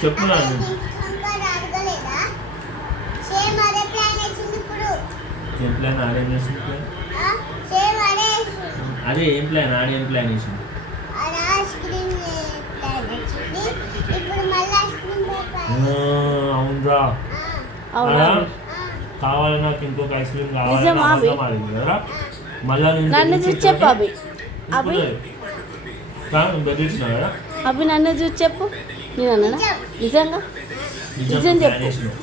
చెప్పు ఏం ప్లాన్ ఆడేం చేసింది ప్లాన్ అదే ఏం ప్లాన్ ఆడేం ప్లాన్ వేసింది అవునరా కావాలి నాకు ఇంకొక ఐస్ క్రీమ్ కావాలి కదా మళ్ళా నన్ను చూసి చెప్పు అభి బెదిరించిన కదా అభి నన్ను చూసి చెప్పు నేను అన్నా నిజంగా నిజం చెప్పు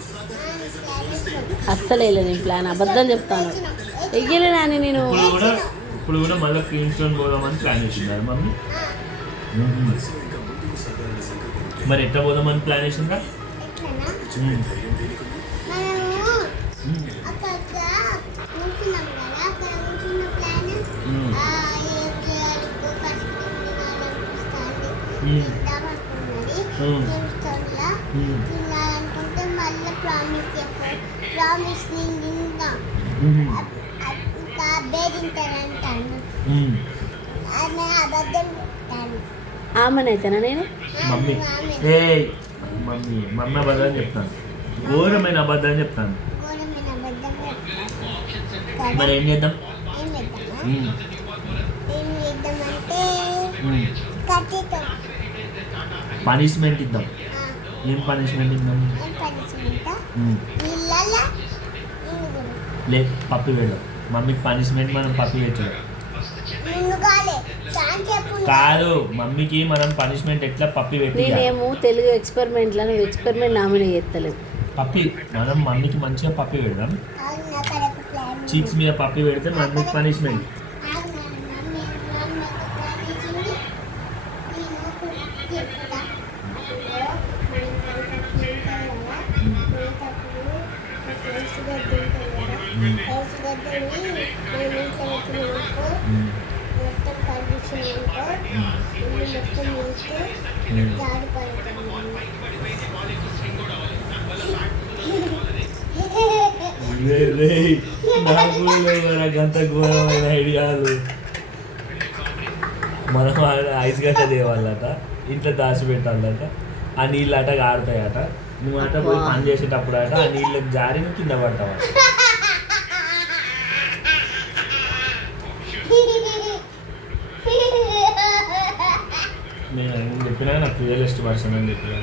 అస్సలు వేయలేదు నేను ప్లాన్ అబద్ధం చెప్తాను వెయ్యలే నాని నేను ఇప్పుడు కూడా మళ్ళీ క్రీమ్ స్టోన్ పోదామని ప్లాన్ చేసిందా మమ్మీ మరి ఎట్లా పోదామని ప్లాన్ చేసిందా ఆమెనైతేనా నేను మమ్మీ మమ్మీ అబద్ధం చెప్తాను ఘోరమైన అబద్ధం చెప్తాను మరి ఏం చేద్దాం పనిష్మెంట్ ఇద్దాం ఏం పనిష్మెంట్ ఇద్దాం లే పప్పి వేద్దాం మమ్మీకి పనిష్మెంట్ మనం పప్పి పెట్టాం కాదు మమ్మీకి మనం పనిష్మెంట్ ఎట్లా పప్పి పెట్టి నేనేమో తెలుగు ఎక్స్పెరిమెంట్లో నువ్వు ఎక్స్పెరిమెంట్ నామినే చేస్తలేదు పప్పి మనం మమ్మీకి మంచిగా పప్పి పెడదాం చీక్స్ మీద పప్పి పెడితే మమ్మీకి పనిష్మెంట్ గంత ఘోరమైన ఐడియాలు మనం ఐస్ గడ్డ తేవాలట ఇంట్లో దాచిపెట్టాలట ఆ నీళ్ళు అట ఆడతాయట నువ్వు అట పోయి పని చేసేటప్పుడు అట ఆ నీళ్ళకి జారి నువ్వు కింద పడతావట నేను చెప్పినా నాకు రియలిస్ట్ పర్సన్ అని చెప్పినా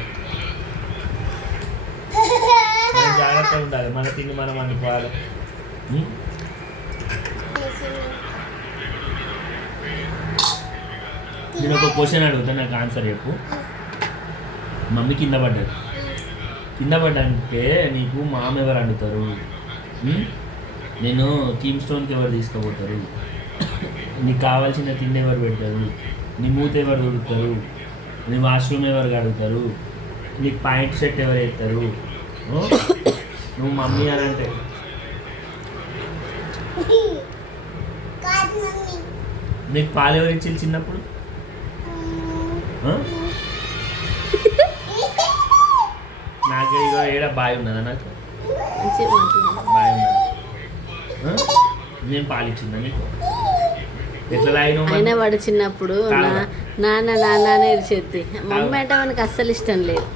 జాగ్రత్తగా ఉండాలి మన తిండి మనం అనుకోవాలి నేను ఒక క్వశ్చన్ అడుగుతా నాకు ఆన్సర్ చెప్పు మమ్మీ కింద పడ్డాంటే నీకు మామ ఎవరు అడుగుతారు నేను కీమ్ స్టోన్కి ఎవరు తీసుకుపోతారు నీకు కావాల్సిన తిండి ఎవరు పెడతారు నీ మూత ఎవరు దొరుకుతారు నీ వాష్రూమ్ ఎవరు కడుగుతారు నీకు పాయింట్ సెట్ ఎవరు వేస్తారు నువ్వు మమ్మీ అని అంటే నీకు పాలు ఎవరు ఇచ్చి చిన్నప్పుడు నాకు ఇక ఏడా బాయ్ ఉన్నదా నాకు బాయ్ ఉన్నదా నేను పాలు ఇచ్చిందా నీకు ఎట్లా అయినా వాడు చిన్నప్పుడు నాన్న నాన్న అని ఏడ్చేది మమ్మీ అంటే మనకు అస్సలు ఇష్టం లేదు